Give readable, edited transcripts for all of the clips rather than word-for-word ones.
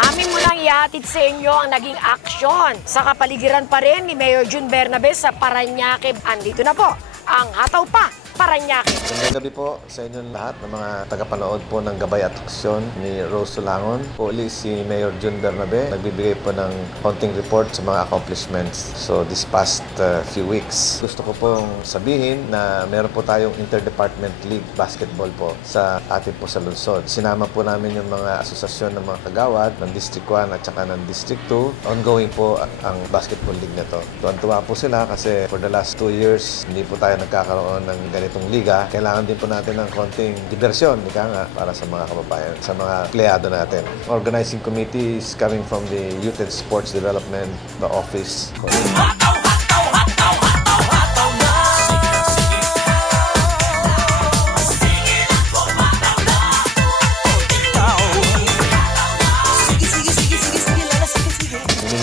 Amin mo nang ihatid sa inyo ang naging aksyon sa kapaligiran pa rin ni Mayor June Bernabe sa Parañaque. Andito na po ang Hataw Pa, Parañaque. Magandang gabi po sa inyong lahat ng mga tagapanood po ng Gabay at Aksyon ni Rose Sulangon. Po ulit si Mayor June Bernabe, nagbibigay po ng konting report sa mga accomplishments. So this past few weeks, gusto ko pong sabihin na meron po tayong Interdepartment League Basketball po sa atin po sa lungsod. Sinama po namin yung mga asosasyon ng mga kagawad ng District 1 at saka ng District 2. Ongoing po ang basketball league na to. Tuwan-tuwa po sila kasi for the last 2 years, hindi po tayo nagkakaroon ng ganitong liga. Kailangan din po natin ng konting diversyon, ika nga, para sa mga kababayan, sa mga empleyado natin. Organizing committee is coming from the Youth and Sports Development, the office.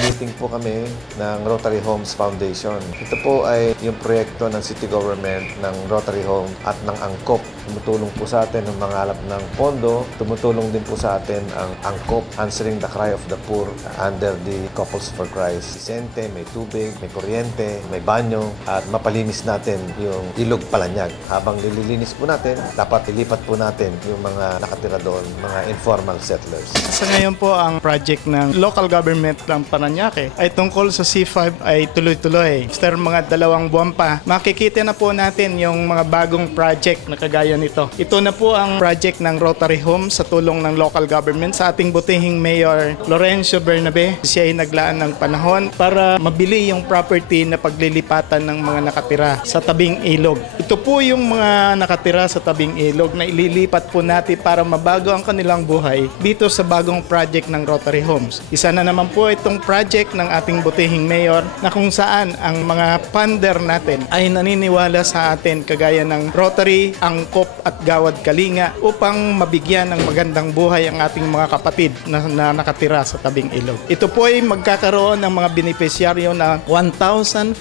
Meeting po kami ng Rotary Homes Foundation. Ito po ay yung proyekto ng City Government, ng Rotary Home at ng Angkop. Tumutulong po sa atin ng mangalap ng pondo. Tumutulong din po sa atin ang Angkop, answering the cry of the poor under the Couples for Christ. Sisente, may tubig, may kuryente, may banyo, at mapalinis natin yung ilog Palanyag. Habang nililinis po natin, dapat ilipat po natin yung mga nakatira doon, mga informal settlers. Sa ngayon po, ang project ng local government ng Parañaque ay tungkol sa C5 ay tuloy-tuloy. After mga 2 buwan pa, makikita na po natin yung mga bagong project na kagaya nito. Ito na po ang project ng Rotary Home sa tulong ng local government sa ating butihing Mayor Lorenzo Bernabe. Siya ay naglaan ng panahon para mabili yung property na paglilipatan ng mga nakatira sa tabing ilog. Ito po yung mga nakatira sa tabing ilog na ililipat po natin para mabago ang kanilang buhay dito sa bagong project ng Rotary Homes. Isa na naman po itong project ng ating butihing mayor na kung saan ang mga funder natin ay naniniwala sa atin kagaya ng Rotary, Angkop at Gawad Kalinga upang mabigyan ng magandang buhay ang ating mga kapatid na nakatira sa tabing ilog. Ito po ay magkakaroon ng mga beneficiaryo na 1,500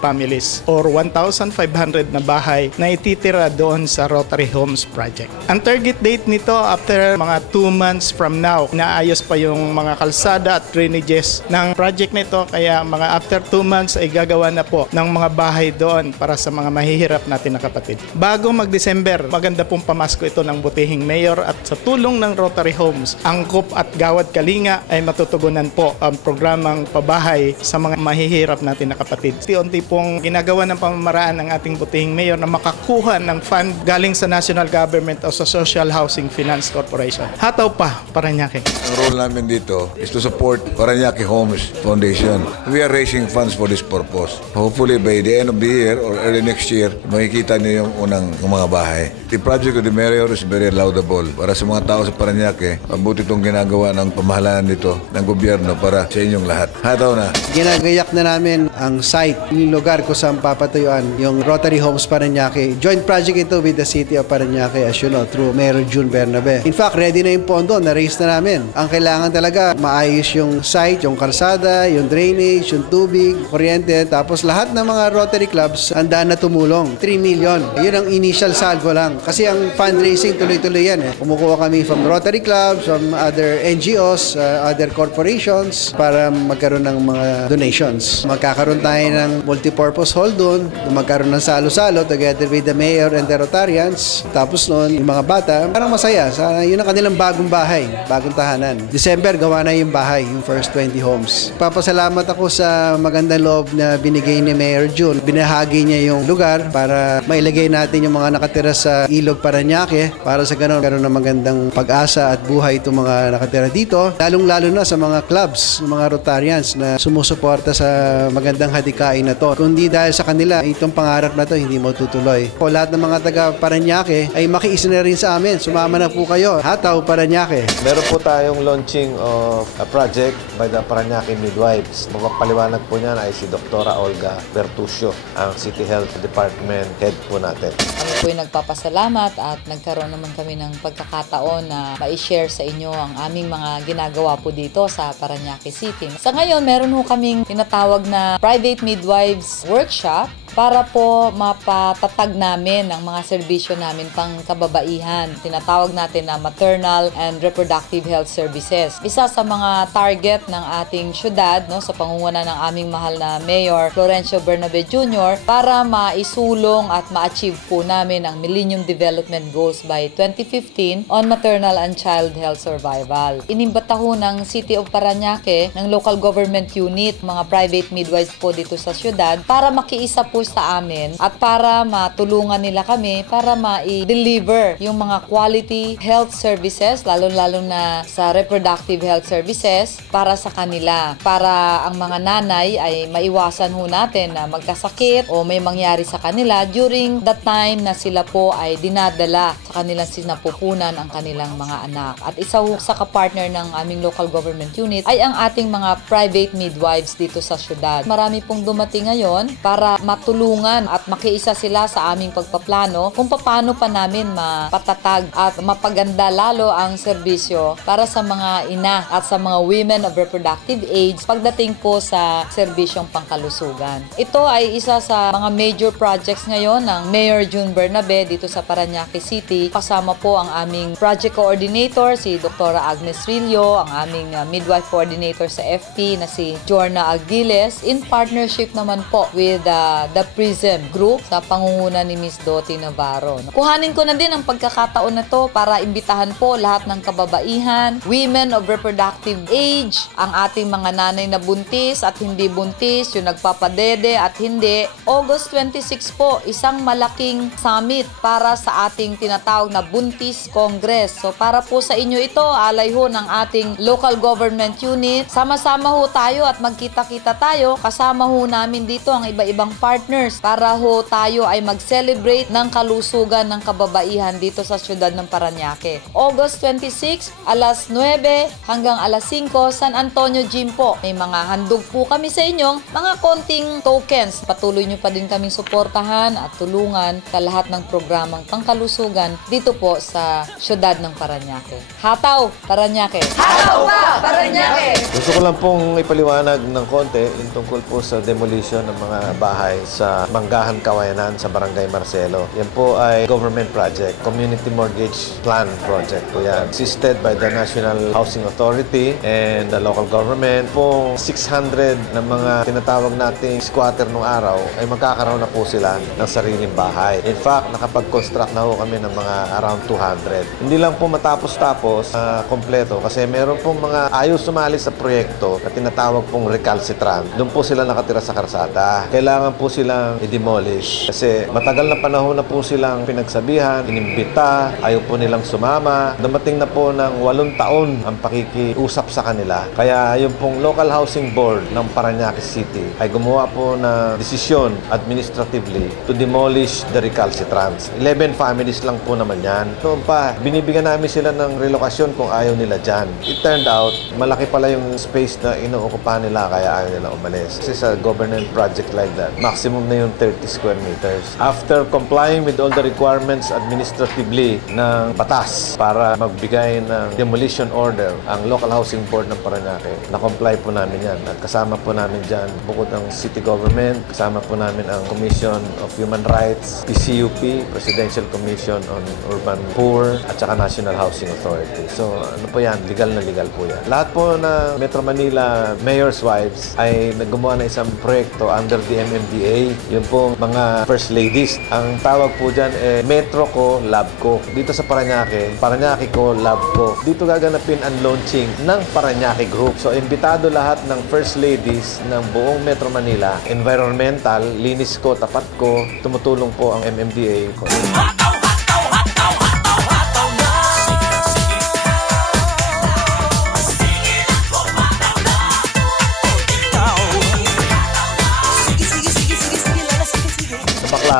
families or 1,500 na bahay na ititira doon sa Rotary Homes Project. Ang target date nito after mga 2 months from now, naayos pa yung mga kalsada at drainages ng project nito, kaya mga after 2 months ay gagawa na po ng mga bahay doon para sa mga mahihirap natin na kapatid. Bago mag-December, maganda pong pamasko ito ng butihing mayor at sa tulong ng Rotary Homes, Angkop at Gawad Kalinga ay matutugunan po ang programang pabahay sa mga mahihirap natin na kapatid. Unti-unti pong ginagawa ng pamamaraan ng ating butihing mayor na makakuha ng fund galing sa national government o sa Social Housing Finance Corporation. Hataw pa, Parañaque. Ang role namin dito is to support Parañaque Homes Foundation. We are raising funds for this purpose. Hopefully by the end of the year or early next year, makikita niyo yung unang mga bahay. The project of the mayor is very laudable. Para sa mga tao sa Parañaque, mabuti itong ginagawa ng pamahalaan dito ng gobyerno para sa inyong lahat. Hataw na. Ginagayak na namin ang site, yung lugar kung saan papatuyuan yung Rotary Homes Parañaque. Joint project ito with the City of Parañaque, as you know, through Mayor June Bernabe. In fact, ready na yung pondo, na-raise na namin. Ang kailangan talaga, maayos yung site, yung kalsada, yung drainage, yung tubig, kuryente, tapos lahat ng mga Rotary clubs handa na tumulong. 3 million. Yun ang initial salvo lang. Kasi ang fundraising tuloy-tuloy yan. Kumukuha kami from Rotary clubs, from other NGOs, other corporations para magkaroon ng mga donations. Magkakaroon tayo ng multipurpose hall doon, magkaroon ng salo-salo together with the mayor and the Rotarians. Tapos noon, yung mga bata, parang masaya. Yun ang kanilang bagong bahay, bagong tahanan. December, gawa na yung bahay, yung first 20 homes. Papasalamat ako sa magandang loob na binigay ni Mayor June. Binahagi niya yung lugar para mailagay natin yung mga nakatira sa Ilog Parañaque para sa ganun, karoon ng magandang pag-asa at buhay itong mga nakatira dito. Lalong-lalo na sa mga clubs, mga Rotarians na sumusuporta sa magandang hadikain na to. Kundi dahil sa kanila, itong pangarap na to hindi matutuloy. O lahat ng mga taga Parañaque ay makiisa na rin sa amin. Sumama na po kayo. Hataw Parañaque. Meron po tayong launching of a project by the Parañaque Midwives. Magpapaliwanag po niyan ay si Dr. Olga Bertuccio, ang City Health Department head po natin. Kami po ay nagpapasalamat at nagkaroon naman kami ng pagkakataon na ma-share sa inyo ang aming mga ginagawa po dito sa Parañaque City. Sa ngayon, meron po kaming tinatawag na Private Midwives Workshop para po mapatatag namin ang mga serbisyo namin pang kababaihan. Tinatawag natin na maternal and reproductive health services. Isa sa mga target ng ating syudad, no, sa pangunguna ng aming mahal na Mayor Florencio Bernabe Jr. para maisulong at ma-achieve po namin ang Millennium Development Goals by 2015 on maternal and child health survival. Inimbata ho ng City of Parañaque ng local government unit, mga private midwives po dito sa syudad para makiisa po sa amin at para matulungan nila kami para ma-deliver yung mga quality health services, lalo-lalo na sa reproductive health services para sa kanila. Para ang mga nanay ay maiwasan ho natin na magkasakit o may mangyari sa kanila during the time na sila po ay dinadala sa kanilang sinapupunan ang kanilang mga anak. At isa ho sa kapartner ng aming local government unit ay ang ating mga private midwives dito sa syudad. Marami pong dumating ngayon para matulungan at makiisa sila sa aming pagpaplano kung paano pa namin mapatatag at mapaganda lalo ang serbisyo para sa mga ina at sa mga women of reproductive age pagdating po sa serbisyong pangkalusugan. Ito ay isa sa mga major projects ngayon ng Mayor June Bernabe dito sa Parañaque City. Kasama po ang aming project coordinator si Dr. Agnes Rillo, ang aming midwife coordinator sa FP na si Jorna Aguiles, in partnership naman po with the PRISM Group sa pangunguna ni Miss Dottie Navarro. Kuhanin ko na din ang pagkakataon na to para imbitahan po lahat ng kababaihan, women of reproductive age, ang ating mga nanay na buntis at hindi buntis, yung nagpapadede at hindi. August 26 po, isang malaking summit para sa ating tinatawag na Buntis Congress. So para po sa inyo ito, alay ho ng ating local government unit. Sama-sama ho tayo at magkita-kita tayo. Kasama ho namin dito ang iba-ibang partners para ho tayo ay mag-celebrate ng kalusugan ng kababaihan dito sa siyudad ng Parañaque. August 26, alas 9 hanggang alas 5, San Antonio Gym po. May mga handog po kami sa inyong mga konting tokens. Patuloy nyo pa din kaming suportahan at tulungan sa lahat ng programang pangkalusugan dito po sa siyudad ng Parañaque. Hataw, Parañaque! Hataw pa, Parañaque! Gusto ko lang pong ipaliwanag ng konti yung tungkol po sa demolition ng mga bahay sa Manggahan, Kawayanan sa Barangay Marcelo. Yan po ay government project, Community Mortgage Plan project po yan. Assisted by the National Housing Authority and the local government. Pong 600 na mga tinatawag nating squatter nung araw ay magkakaroon na po sila ng sariling bahay. In fact, nakapag-construct na ho kami ng mga around 200. Hindi lang po matapos-tapos kompleto kasi meron pong mga ayaw sumali sa proyekto na tinatawag pong recalcitrant. Doon po sila nakatira sa karsada. Kailangan po silang i-demolish kasi matagal na panahon na po silang pinagsabihan, inimbita, ayaw po nilang sumama. Dumating na po ng 8 taon ang pakikiusap sa kanila. Kaya yung pong Local Housing Board ng Parañaque City ay gumawa po na desisyon administratively to demolish the recalcitrants. 11 families lang po naman yan. Noon pa, binibigyan namin sila ng relokasyon kung ayaw nila dyan. It turned out, malaki pala yung space na inuokupahan nila kaya ayaw nila umalis. Kasi sa government project like that, maximum na yung 30 square meters. After complying with all the requirements administratively ng batas para magbigay ng demolition order ang Local Housing Board ng Parañaque, na-comply po namin yan. At kasama po namin dyan, bukod ng city government, kasama po namin ang Commission of Human Rights, PCUP, Presidential Commission on Urban Poor, at saka National Housing Authority. So, ano po yan? Legal na legal po yan. Lahat po na Metro Manila Mayor's Wives ay naggumawa ng isang proyekto under the MMDA. Yun po mga First Ladies. Ang tawag po dyan Metro Ko, Lab Ko. Dito sa Parañaque, Parañaque Ko, Lab Ko. Dito gaganapin ang launching ng Parañaque Group. So, imbitado lahat ng First Ladies ng buong Metro Manila. Environmental, linis ko, tapat ko, tumutulong po ang MMDA.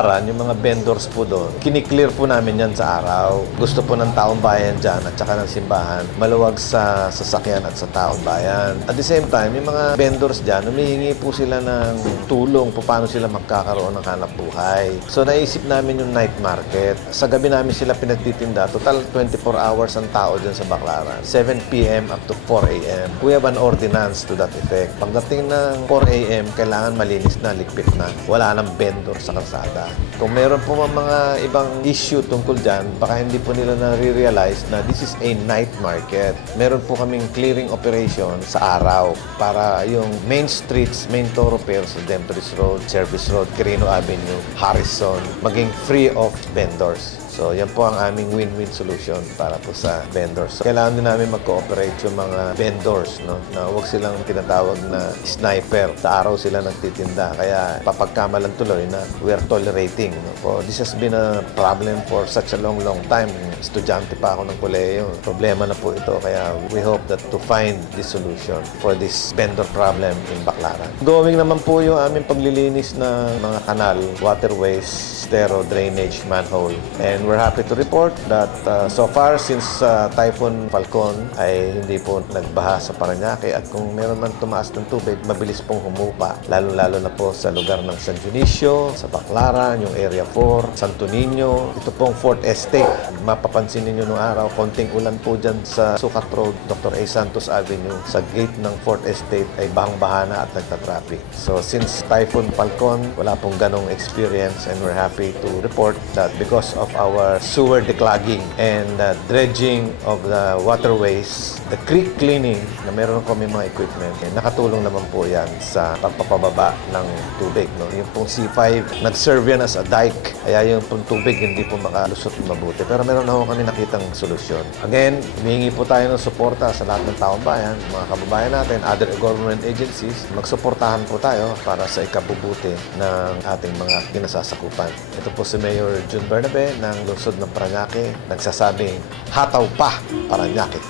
Baclaran, yung mga vendors po doon, kiniklear po namin yan sa araw. Gusto po ng taong bayan dyan at saka ng simbahan, maluwag sa sasakyan at sa taong bayan. At the same time, yung mga vendors dyan, humihingi po sila ng tulong kung paano sila magkakaroon ng hanap buhay. So naisip namin yung night market. Sa gabi namin sila pinagtitinda. Total 24 hours ang tao dyan sa Baclaran. 7 p.m. up to 4 a.m. We have an ordinance to that effect. Pagdating ng 4 a.m., kailangan malinis na, ligpit na. Wala nang vendor sa kalsada. Kung meron po mga ibang issue tungkol dyan, baka hindi po nila na-realize na this is a night market. Meron po kaming clearing operation sa araw para yung main streets, main thoroughfares, Dempteris Road, Service Road, Quirino Avenue, Harrison, maging free of vendors. So, yan po ang aming win-win solution para po sa vendors. So, kailangan din namin mag-cooperate yung mga vendors, no? Na huwag silang tinatawag na sniper. Sa araw sila nagtitinda. Kaya papagkamalan tuloy na we are tolerating. No? So, this has been a problem for such a long time. Estudyante pa ako ng kolehiyo. Problema na po ito. Kaya we hope that to find this solution for this vendor problem in Baclaran. Going naman po yung aming paglilinis ng mga kanal, waterways, estero, drainage, manhole. And we're happy to report that so far, since Typhoon Falcon ay hindi po nagbaha sa Parañaque at kung meron man tumaas ng tubig, mabilis pong humupa. Lalo-lalo na po sa lugar ng San Dionisio, sa Baclaran, yung Area 4, Santo Niño, ito pong 4th Estate. Mapapansin ninyo nung araw, konting ulan po dyan sa Sukat Road, Dr. A. Santos Avenue. Sa gate ng 4th Estate ay bahang-baha na at nagtatraffic. So since Typhoon Falcon, wala pong ganong experience and we're happy to report that because of our sewer declogging and dredging of the waterways, the creek cleaning na meron kami mga equipment, nakatulong naman po yan sa pagpapababa ng tubig. No? Yung pong C5, nag-serve yan as a dike, kaya yung pong tubig hindi po makalusot mabuti. Pero meron na kami nakitang solusyon. Again, humihingi po tayo ng suporta sa lahat ng taong bayan, mga kababayan natin, other government agencies, magsuportahan po tayo para sa ikabubuti ng ating mga kinasasakupan. Ito po si Mayor June Bernabe ng lungsod ng Parañaque, nagsasabing, hataw pa, Parañaque.